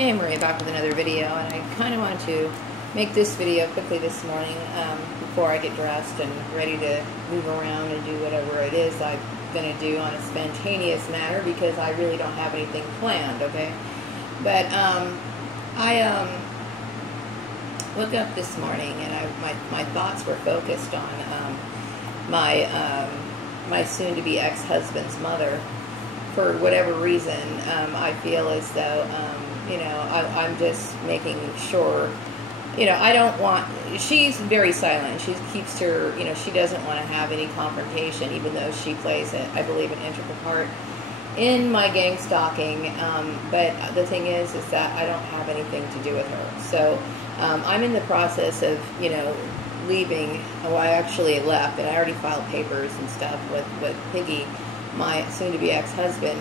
Hey, Maria, back with another video, and I kind of wanted to make this video quickly this morning before I get dressed and ready to move around and do whatever it is I'm going to do on a spontaneous manner, because I really don't have anything planned, okay? But I woke up this morning and my thoughts were focused on my soon-to-be ex-husband's mother. For whatever reason, I feel as though I'm just making sure, I don't want, she's very silent. She keeps her, she doesn't want to have any confrontation, even though she plays, I believe, an integral part in my gang stalking. But the thing is that I don't have anything to do with her. So I'm in the process of, leaving. Well, I actually left, and I already filed papers and stuff with Piggy, my soon-to-be ex-husband.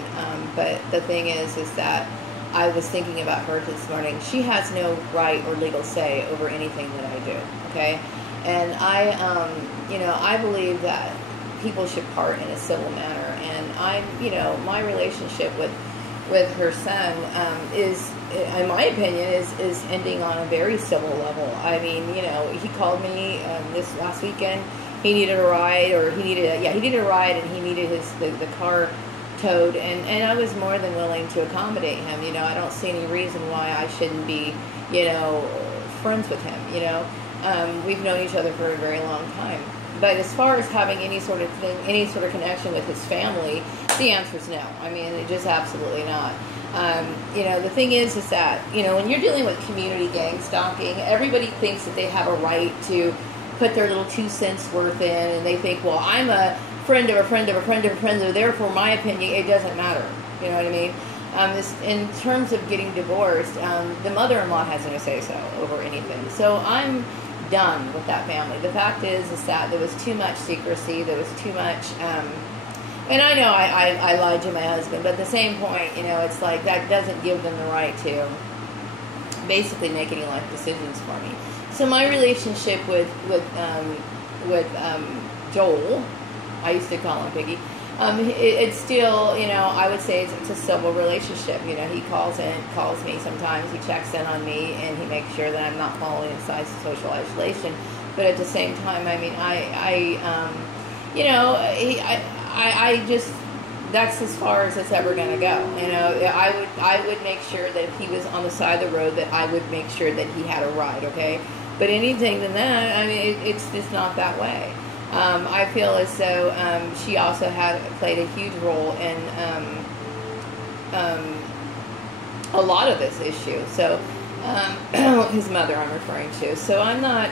But the thing is that I was thinking about her this morning. She has no right or legal say over anything that I do, okay? And I believe that people should part in a civil manner. And my relationship with her son is, in my opinion, is ending on a very civil level. I mean, he called me this last weekend. He needed a ride, or he needed a ride, and he needed the car towed, and I was more than willing to accommodate him. I don't see any reason why I shouldn't be, friends with him. We've known each other for a very long time. But as far as having any sort of connection with his family, the answer is no. I mean, it just absolutely not. The thing is that, when you're dealing with community gang stalking, everybody thinks that they have a right to put their little 2 cents worth in, and they think, well, I'm a friend of a friend of a friend of a friend, so therefore my opinion, it doesn't matter. You know what I mean? In terms of getting divorced, the mother-in-law has no say-so over anything. So I'm done with that family. The fact is that there was too much secrecy, there was too much, and I know I lied to my husband, but at the same point, it's like that doesn't give them the right to basically make any life decisions for me. So my relationship with Joel, I used to call him Piggy, it's still, I would say it's a civil relationship. He calls me sometimes, he checks in on me, and he makes sure that I'm not falling inside social isolation. But at the same time, I mean, I just, that's as far as it's ever going to go. I would make sure that if he was on the side of the road, that I would make sure that he had a ride, okay? But anything than that, I mean, it's just not that way. I feel as though she also played a huge role in a lot of this issue. So his mother, I'm referring to. So I'm not,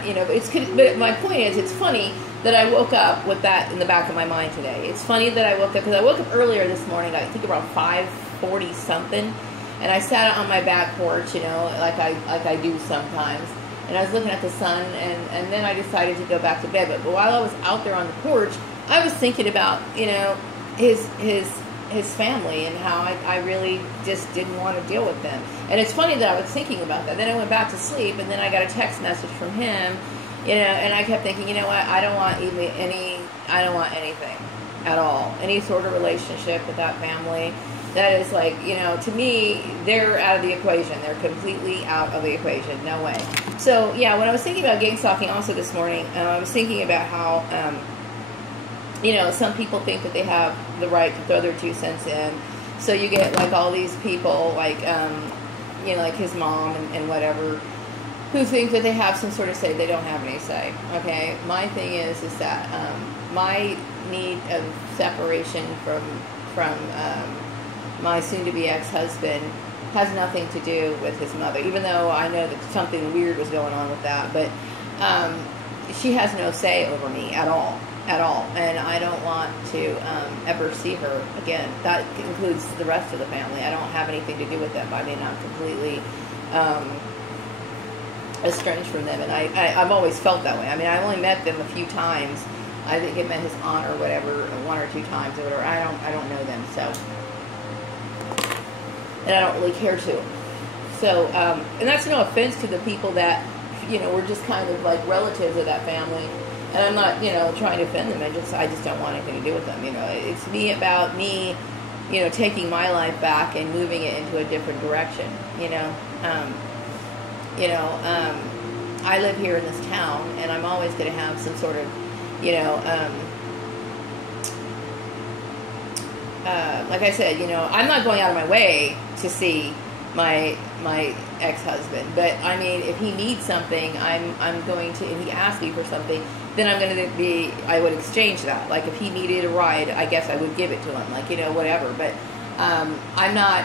but my point is, it's funny that I woke up with that in the back of my mind today. It's funny that I woke up, because I woke up earlier this morning, I think around 5:40 something, and I sat on my back porch, like I do sometimes. And I was looking at the sun, and then I decided to go back to bed. But while I was out there on the porch, I was thinking about, his family, and how I really just didn't want to deal with them. And it's funny that I was thinking about that. Then I went back to sleep, and then I got a text message from him, and I kept thinking, I don't want anything at all. Any sort of relationship with that family. That is like, to me, they're out of the equation. They're completely out of the equation. No way. So, yeah, when I was thinking about gang stalking also this morning, I was thinking about how, some people think that they have the right to throw their 2 cents in. So you get, like, all these people, like, like his mom and whatever, who think that they have some sort of say. They don't have any say, okay? My thing is that my need of separation from my soon-to-be ex-husband has nothing to do with his mother, even though I know that something weird was going on with that. But she has no say over me at all, and I don't want to ever see her again. That includes the rest of the family. I don't have anything to do with them. I mean, I'm completely estranged from them, and I've always felt that way. I mean, I only met them a few times. I think I met his aunt or whatever 1 or 2 times or whatever. I don't know them, so. And I don't really care to. So, and that's no offense to the people that, were just kind of like relatives of that family. And I'm not, trying to offend them. I just don't want anything to do with them. It's about me you know, taking my life back and moving it into a different direction, you know. I live here in this town, and I'm always going to have some sort of, you know, like I said, you know, I'm not going out of my way to see my ex-husband, but I mean, if he needs something, I'm going to, and he asks me for something, then I'm going to be, I would exchange that. Like if he needed a ride, I guess I would give it to him, like, you know, whatever. But I'm not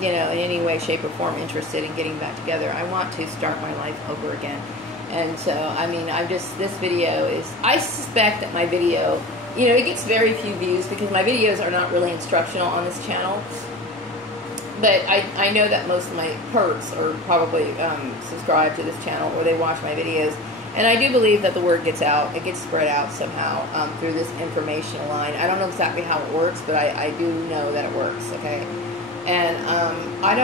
you know, in any way, shape, or form interested in getting back together. I want to start my life over again. And so, I mean, this video is, I suspect that my video, you know, it gets very few views because my videos are not really instructional on this channel. But I know that most of my perks are probably subscribed to this channel, or they watch my videos. And I do believe that the word gets out, it gets spread out somehow through this informational line. I don't know exactly how it works, but I do know that it works, okay? And I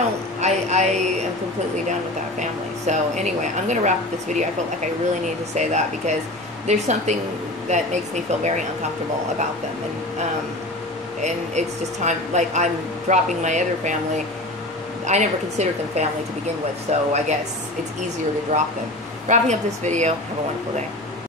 am completely done with that family. So anyway, I'm going to wrap up this video. I felt like I really needed to say that because there's something that makes me feel very uncomfortable about them. And it's just time, like I'm dropping my other family. I never considered them family to begin with, so I guess it's easier to drop them. Wrapping up this video. Have a wonderful day.